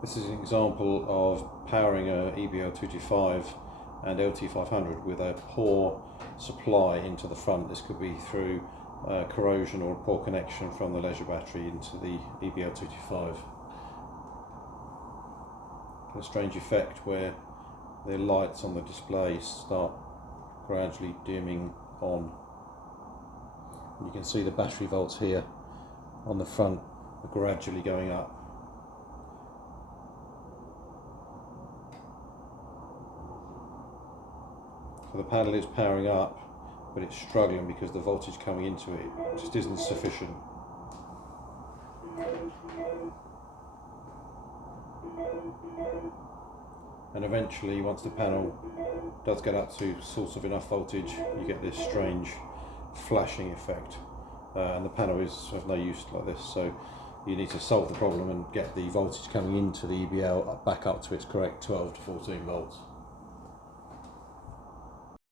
This is an example of powering a EBL225 and LT500 with a poor supply into the front. This could be through corrosion or a poor connection from the leisure battery into the EBL225. A strange effect where the lights on the display start gradually dimming on. You can see the battery volts here on the front are gradually going up. So the panel is powering up, but it's struggling because the voltage coming into it just isn't sufficient. And eventually, once the panel does get up to source of enough voltage, you get this strange flashing effect, and the panel is of no use like this. So you need to solve the problem and get the voltage coming into the EBL back up to its correct 12 to 14 volts.